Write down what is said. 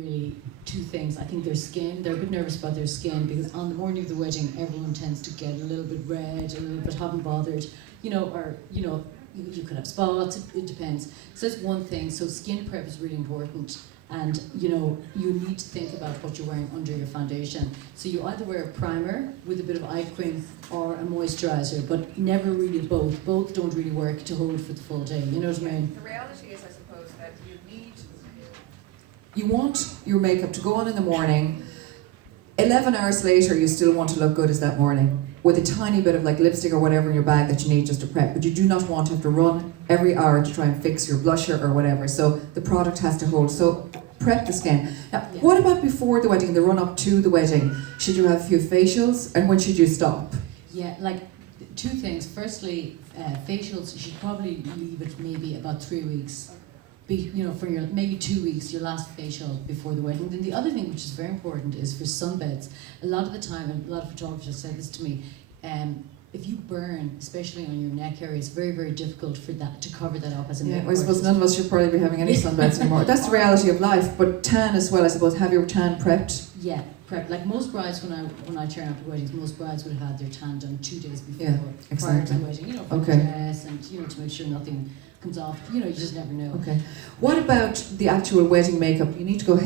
really two things. I think their skin, they're a bit nervous about their skin because on the morning of the wedding, everyone tends to get a little bit red, a little bit haven't bothered, or, you could have spots, it depends. So that's one thing. So skin prep is really important. And, you need to think about what you're wearing under your foundation. So you either wear a primer with a bit of eye cream or a moisturiser, but never really both. Both don't really work to hold for the full day, you know what I mean? The reality is, I suppose, that You want your makeup to go on in the morning. 11 hours later, you still want to look good as that morning, with a tiny bit of like lipstick or whatever in your bag that you need just to prep. But you do not want to have to run every hour to try and fix your blusher or whatever. So the product has to hold. So prep the skin. Now, what about before the wedding, the run up to the wedding? Should you have a few facials, and when should you stop? Yeah, like two things. Firstly, facials, you should probably leave it maybe about 3 weeks. For your maybe 2 weeks, your last facial before the wedding. Then the other thing, which is very important, is for sunbeds. A lot of the time, and a lot of photographers said this to me, if you burn, especially on your neck area, it's very, very difficult for that to cover that up as a makeup I suppose artist. none of us should probably be having any sunbeds anymore. That's the reality of life. But tan as well, I suppose. Have your tan prepped? Yeah, prep. Like most brides, when I turn up to weddings, most brides would have had their tan done 2 days before, Yeah, prior to exactly. the wedding. For the dress and to make sure nothing comes off. You just never know. Okay. What about the actual wedding makeup? You need to go